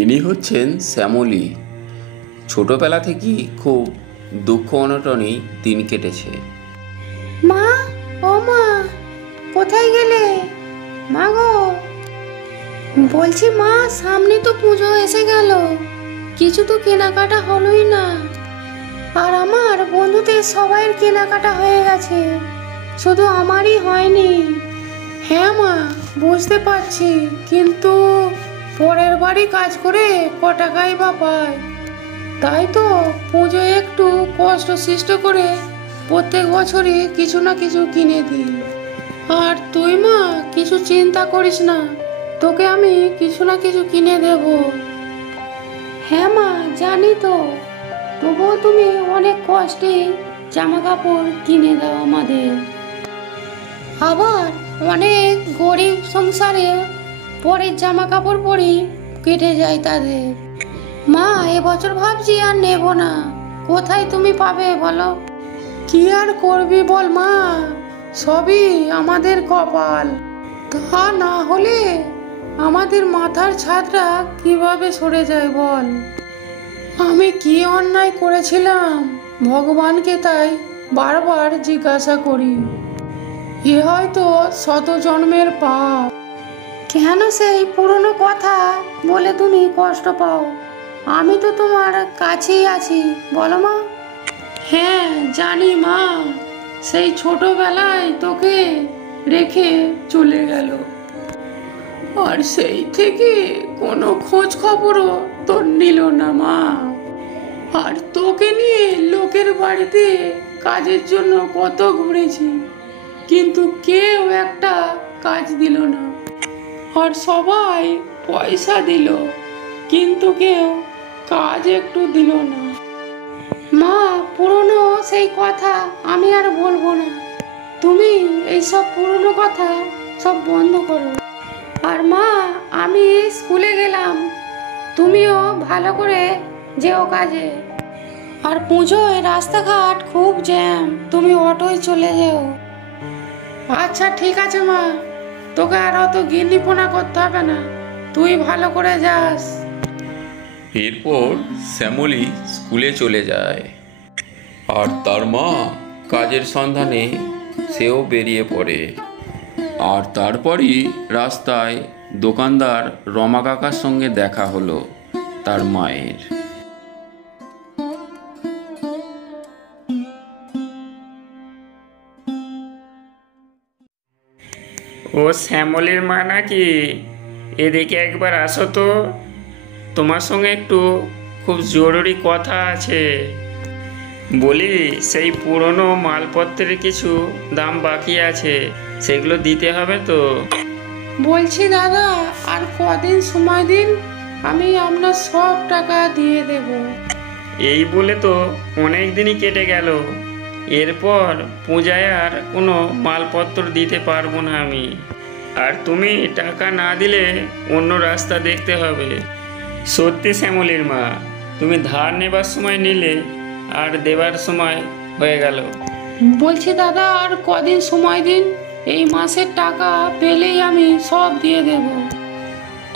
ইনি হচ্ছেন শ্যামলী। ছোটবেলা থেকেই খুব দুঃখ অনটনেই দিন কেটেছে। মা, ও মা, কোথায় গেলে? মা গো, বলছি মা, সামনে তো পুজো এসে গেল, কিছু তো কেনাকাটা হলোই না। আর আমার বন্ধুদের সবাইয়ের কেনাকাটা হয়ে গেছে, শুধু আমারই হয়নি। হ্যাঁ মা, বুঝতে পারছি, কিন্তু পরের বাড়ি কাজ করে ক টাকাই বা পায়, তাই তো পুজোয় একটু কষ্ট সৃষ্ট করে প্রত্যেক বছরই কিছু না কিছু কিনে দিই। আর তুই মা কিছু চিন্তা করিস না, তোকে আমি কিছু না কিছু কিনে দেব। হ্যাঁ মা, জানি তো, তবুও তুমি অনেক কষ্টে জামা কাপড় কিনে দাও আমাদের। আবার অনেক গরিব সংসারে পরের জামা কাপড় পরি কেটে যায় তাদের। মা, এবছর ভাবছি আর নেব না। কোথায় তুমি পাবে বলো? কি আর করবি বল মা, সবই আমাদের কপাল। তা না হলে আমাদের মাথার ছাদটা কিভাবে সরে যায় বল? আমি কি অন্যায় করেছিলাম ভগবানকে তাই বারবার জিজ্ঞাসা করি। এ হয়তো শত জন্মের পাপ। কেন সেই পুরনো কথা বলে তুমি কষ্ট পাও? আমি তো তোমার কাছেই আছি, বলো মা। হ্যাঁ জানি মা, সেই ছোটবেলায় তোকে রেখে চলে গেল, আর সেই থেকে কোনো খোঁজ খবরও তোর নিল না মা। আর তোকে নিয়ে লোকের বাড়িতে কাজের জন্য কত ঘুরেছি, কিন্তু কেউ একটা কাজ দিল না। আর সবাই পয়সা দিল, কিন্তু কেউ কাজ একটু দিল না। মা, পুরনো সেই কথা আমি আর বলবো না, তুমি এইসব পুরনো কথা সব বন্ধ করো। আর মা, আমি স্কুলে গেলাম, তুমিও ভালো করে যেও কাজে। আর পুজোয় রাস্তাঘাট খুব জ্যাম, তুমি অটোয় চলে যেও। আচ্ছা ঠিক আছে মা, তোকে আর অত গিন্নিপনা করতে হবে না, তুই ভালো করে যাস। এরপর শ্যামলী স্কুলে চলে যায়, আর তার মা কাজের সন্ধানে সেও বেরিয়ে পড়ে। আর তারপরই রাস্তায় দোকানদার রমা কাকার সঙ্গে দেখা হলো তার মায়ের। ও শ্যামলীর মা নাকি? এদিকে একবার আসো তো, তোমার সঙ্গে একটু খুব জরুরি কথা আছে। বলি, সেই পুরনো মালপত্রের কিছু দাম বাকি আছে, সেগুলো দিতে হবে তো। বলছি দাদা, আর কদিন সময় দিন, আমি আপনার সব টাকা দিয়ে দেব। এই বলে তো অনেক দিনই কেটে গেল, এরপর পূজায় আর কোনো মালপত্র দিতে পারবো না আমি। আর তুমি টাকা না দিলে অন্য রাস্তা দেখতে হবে। সত্যি শ্যামলীর মা, তুমি ধার নেবার সময় নিলে আর দেবার সময় হয়ে গেল। বলছি দাদা, আর কদিন সময় দিন, এই মাসের টাকা পেলেই আমি সব দিয়ে দেব।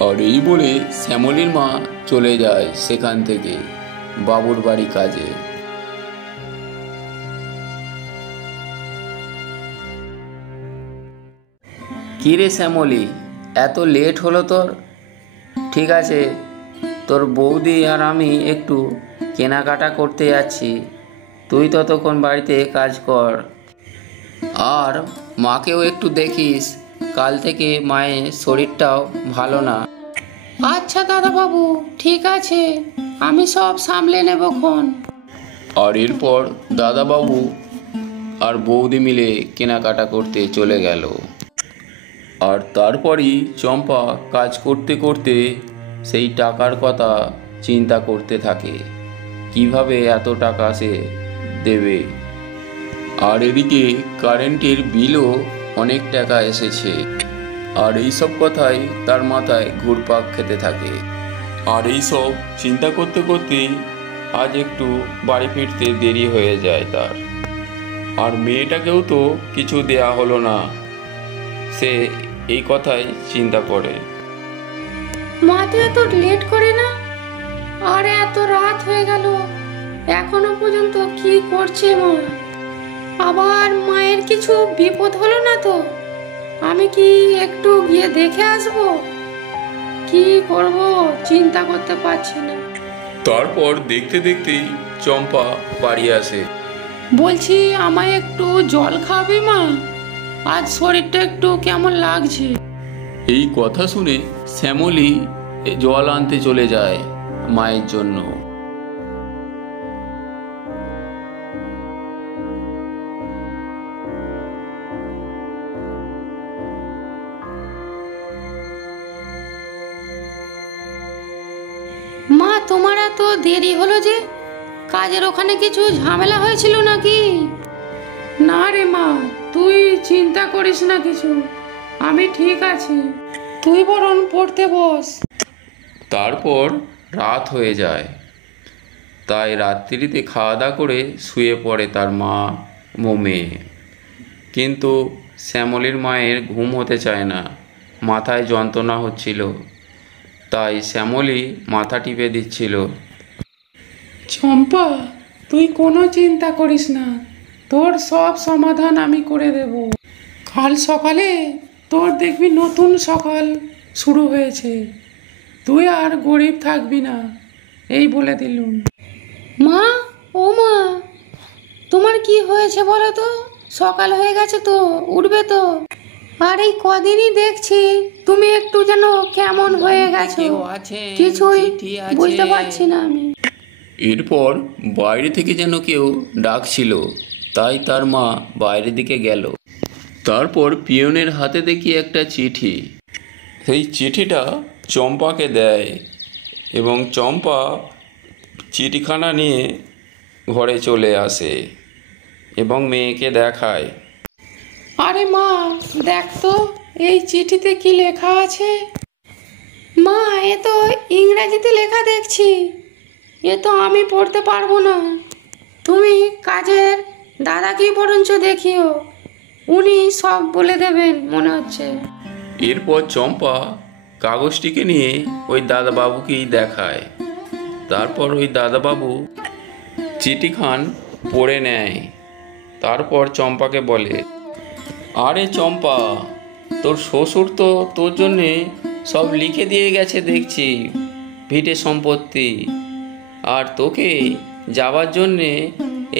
আর এই বলে শ্যামলীর মা চলে যায় সেখান থেকে বাবুর বাড়ি কাজে। কি রে শ্যামলী, এত লেট হলো তোর? ঠিক আছে, তোর বৌদি আর আমি একটু কেনাকাটা করতে যাচ্ছি, তুই ততক্ষণ বাড়িতে কাজ কর। আর মাকেও একটু দেখিস, কাল থেকে মায়ের শরীরটাও ভালো না। আচ্ছা দাদা বাবু, ঠিক আছে, আমি সব সামলে নেবক্ষণ। আর এরপর দাদাবাবু আর বৌদি মিলে কেনাকাটা করতে চলে গেল। আর তারপরই চম্পা কাজ করতে করতে সেই টাকার কথা চিন্তা করতে থাকে, কিভাবে এত টাকা সে দেবে। আর এদিকে কারেন্টের বিলও অনেক টাকা এসেছে। আর এইসব কথাই তার মাথায় ঘুরপাক খেতে থাকে। আর এইসব চিন্তা করতে করতেই আজ একটু বাড়ি ফিরতে দেরি হয়ে যায় তার। আর মেয়েটাকেও তো কিছু দেয়া হলো না, সে এই কথাই চিন্তা করে। মা তো এত লেট করে না, আর এত রাত হয়ে গেল, এখনো পর্যন্ত কি করছে মা? আবার মায়ের কিছু বিপদ হলো না তো? আমি কি একটু গিয়ে দেখে আসবো? কি করব চিন্তা করতে পারছি না। তারপর দেখতে দেখতেই চম্পা বাড়ি আসে। বলছি আমায় একটু জল খাবে মা? আজ শরীরটা একটু কেমন লাগছে। এই কথা শুনে শ্যামলী জল আনতে চলে যায় মায়ের জন্য। মা তোমার এত দেরি হলো যে? কাজের ওখানে কিছু ঝামেলা হয়েছিল নাকি? না রে মা, তুই চিন্তা করিস না কিছু, আমি ঠিক আছি। তুই বরং পড়তে বস। তারপর রাত হয়ে যায়, তাই রাত্রিতে খাওয়া দাওয়া করে শুয়ে পড়ে তার মা ও মেয়ে। কিন্তু শ্যামলীর মায়ের ঘুম হতে চায় না, মাথায় যন্ত্রণা হচ্ছিল, তাই শ্যামলী মাথা টিপে দিচ্ছিল। চম্পা, তুই কোনো চিন্তা করিস না, তোর সব সমাধান আমি করে দেব। কাল সকালে তোর দেখবি নতুন সকাল শুরু হয়েছে, তুই আর গরিব থাকবি না, এই বলে দিলুম। মা, ও মা, তোমার কি হয়েছে বলো তো? সকাল হয়ে গেছে তো, উঠবে তো? আর এই কদিনই দেখছি তুমি একটু যেন কেমন হয়ে গেছো, কিছুই বুঝতে পারছি না আমি। এরপর বাইরে থেকে যেন কেউ ডাকছিল, তাই তার মা বাইরের দিকে গেল। তারপর পিয়নের হাতে দেখি একটা চিঠি। সেই চিঠিটা চম্পাকে দেয় এবং চম্পা চিঠিখানা নিয়ে ঘরে চলে আসে এবং মেয়েকে দেখায়। আরে মা, দেখ তো এই চিঠিতে কি লেখা আছে। মা, এ তো ইংরেজিতে লেখা দেখছি, এ তো আমি পড়তে পারবো না। তুমি কাজের দাদাকেই বরঞ্চ দেখিও, উনি সব বলে দেবেন মনে হচ্ছে। এরপর চম্পা কাগজটিকে নিয়ে ওই দাদাবাবুকেই দেখায়। তারপর ওই দাদাবাবু চিঠিখান পড়ে নেয়। তারপর চম্পাকে বলে, আরে চম্পা, তোর শ্বশুর তো তোর জন্যে সব লিখে দিয়ে গেছে দেখছি, ভিটে সম্পত্তি, আর তোকে যাবার জন্যে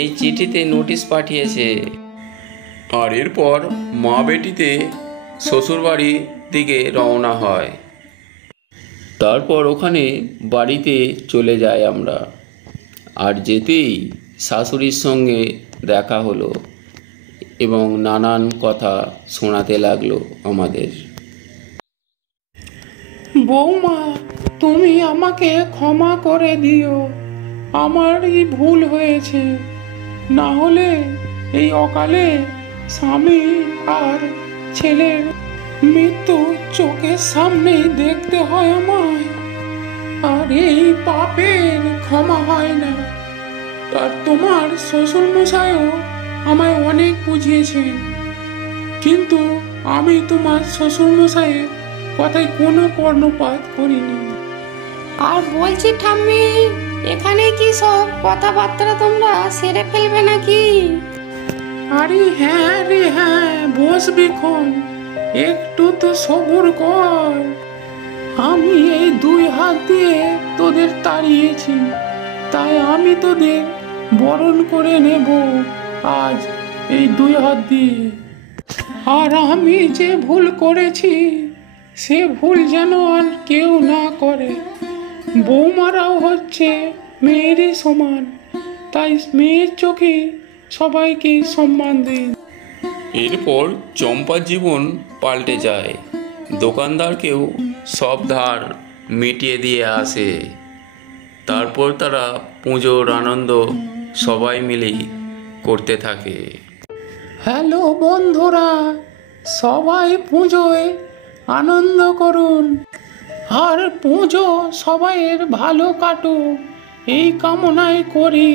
এই চিঠিতে নোটিশ পাঠিয়েছে। আর এরপর মা বেটিতে শ্বশুরবাড়ির দিকে রওনা হয়। তারপর ওখানে বাড়িতে চলে যাই আমরা। আর যেতেই শাশুড়ির সঙ্গে দেখা হলো এবং নানান কথা শোনাতে লাগলো আমাদের। বৌমা, তুমি আমাকে ক্ষমা করে দিও, আমারই ভুল হয়েছে, না হলে এই অকালে স্বামী আর ছেলের মৃত্যু চোখের সামনেই দেখতে হয় আমায়। আর এই পাপের ক্ষমা হয় না। আর তোমার শ্বশুর মশাইও আমায় অনেক বুঝিয়েছেন, কিন্তু আমি তোমার শ্বশুর মশাইয়ের কথায় কোনো কর্ণপাত করিনি। আর বলছি ঠাম্মি, এখানে কি সব কথাবার্তা তোমরা সেরে ফেলবে নাকি? আরে হ্যাঁ রে হ্যাঁ, বসবি ক্ষণ, একটু তো সবুর কর। আমি এই 2 হাত দিয়ে তোদের তাড়িয়েছি, তাই আমি তোদের বরণ করে নেব আজ এই 2 হাত দিয়ে। আর আমি যে ভুল করেছি সে ভুল যেন আর কেউ না করে। বৌমারাও হচ্ছে মেয়েরই সমান, তাই মেয়ের চোখে সবাইকে সম্মান দিন। এরপর চম্পার জীবন পাল্টে যায়, দোকানদারকেও সব ধার মিটিয়ে দিয়ে আসে। তারপর তারা পুজোর আনন্দ সবাই মিলেই করতে থাকে। হ্যালো বন্ধুরা, সবাই পুজোয় আনন্দ করুন আর পুজো সবাইয়ের ভালো কাটুক এই কামনাই করি।